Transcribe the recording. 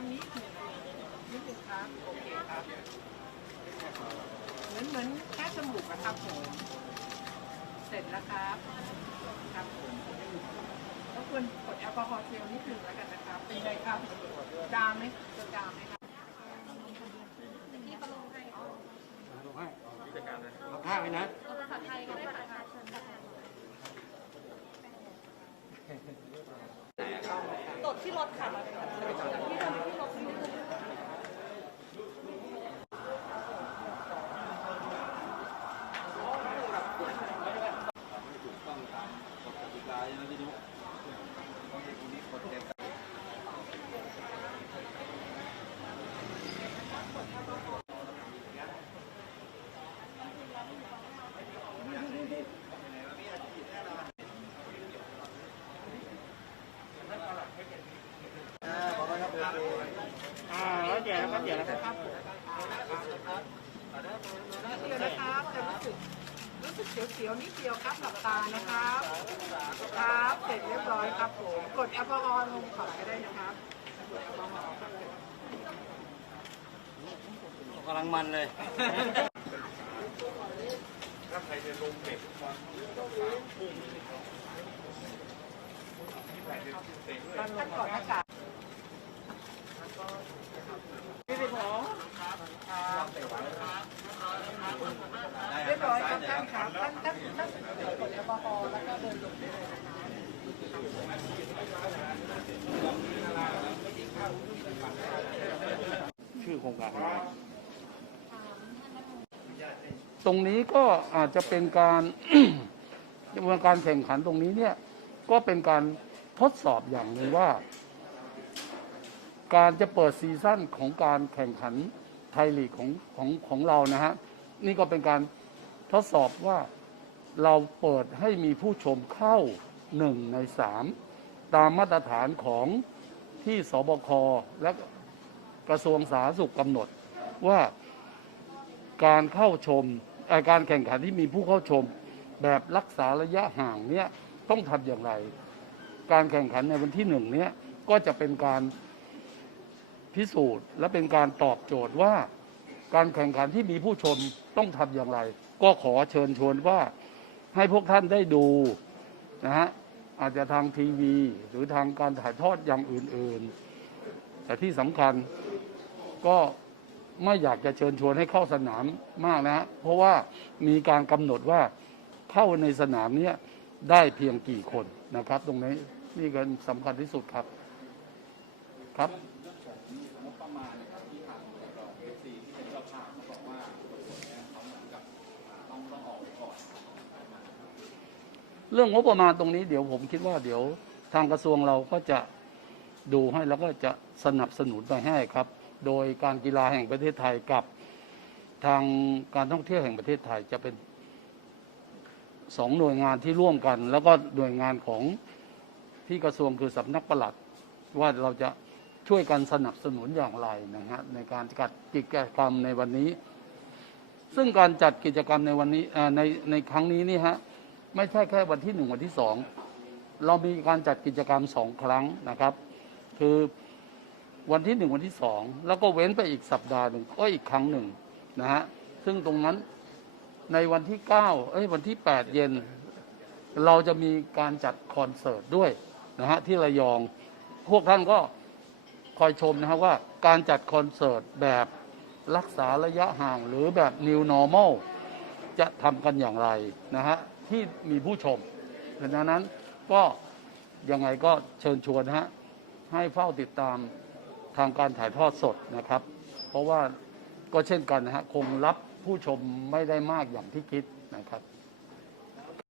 างนี้นิดนึงครับโอเคครับเหมือนเหมือนแค่จมูกนะครับผมเสร็จแล้วครับครับผมแล้วควรกดแอลกอฮอล์เจลนิดนึงแล้วกันนะครับเป็นไงครับจามไหมจะจามไหมครับข้างไว้นะตดที่รถค่ะที่ทำที่รถไม่ได้ อ่าแล้วเดี๋ยวแล้วเดี๋ยวแล้ว ครับผมนิดเดียวนะครับจะรู้สึก รู้สึกเสียวๆนิดเดียวครับหลับตานะครับ ครับเสร็จเรียบร้อยครับผมกดแอลกอฮอล์ลงก่อนก็ได้นะครับกดแอลกอฮอล์ครับกำลังมันเลยท่านก่อนอากาศพี่เป็นหมอเรียบร้อยครับท่านครับท่านท่านท่านกดแอลกอฮอล์แล้วก็เดินลงได้เลยนะครับ ชื่อ โครงการตรงนี้ก็อาจจะเป็นการกระบวนการแข่งขันตรงนี้เนี่ย ก็เป็นการทดสอบอย่างหนึ่งว่า การจะเปิดซีซั่นของการแข่งขันไทยลีกของของของเรานะฮะนี่ก็เป็นการทดสอบว่าเราเปิดให้มีผู้ชมเข้าหนึ่งในสามตามมาตรฐานของที่สบคและ กระทรวงสาธารณสุขกำหนดว่าการเข้าชมการแข่งขันที่มีผู้เข้าชม แบบรักษาระยะห่างเนี่ยต้องทำอย่างไร การแข่งขันในวันที่หนึ่งเนี่ยก็จะเป็นการพิสูจน์ และเป็นการตอบโจทย์ว่า การแข่งขันที่มีผู้ชมต้องทำอย่างไร ก็ขอเชิญชวนว่าให้พวกท่านได้ดูนะฮะอาจจะทางทีวี หรือทางการถ่ายทอดอย่างอื่น ๆ แต่ที่สำคัญ ก็ไม่อยากจะเชิญชวนให้เข้าสนามมากนะเพราะว่ามีการกำหนดว่าเข้าในสนามเนี้ยได้เพียงกี่คนนะครับ ตรงนี้นี่ก็สำคัญที่สุดครับ ครับเรื่องงบประมาณตรงนี้เดี๋ยวผมคิดว่าเดี๋ยวทางกระทรวงเราก็จะดูให้แล้วก็จะสนับสนุนไปให้ครับ โดยการกีฬาแห่งประเทศไทยกับทางการท่องเที่ยวแห่งประเทศไทยจะเป็นสองหน่วยงานที่ร่วมกัน แล้วก็หน่วยงานของที่กระทรวงคือสำนักปลัด ว่าเราจะช่วยกันสนับสนุนอย่างไรนะฮะในการจัดกิจกรรมในวันนี้ ซึ่งการจัดกิจกรรมในวันนี้ในในครั้งนี้นี่ฮะไม่ใช่แค่วันที่หนึ่งวันที่สองเรามีการจัดกิจกรรมสองครั้งนะครับ คือ วันที่หนึ่งวันที่สองแล้วก็เว้นไปอีกสัปดาห์หนึ่งก็อีกครั้งหนึ่งนะฮะซึ่งตรงนั้นในวันที่เก้าเอ้ยวันที่แปดเย็น เราจะมีการจัดคอนเสิร์ตด้วยนะฮะที่ระยอง พวกท่านก็คอยชมนะครับว่าการจัดคอนเสิร์ตแบบรักษาระยะห่างหรือแบบ new normal จะทำกันอย่างไรนะฮะที่มีผู้ชมดังนั้นก็ยังไงก็เชิญชวนฮะให้เฝ้าติดตาม ทางการถ่ายทอดสดนะครับ เพราะว่าก็เช่นกันนะฮะคงรับผู้ชมไม่ได้มากอย่างที่คิดนะครับ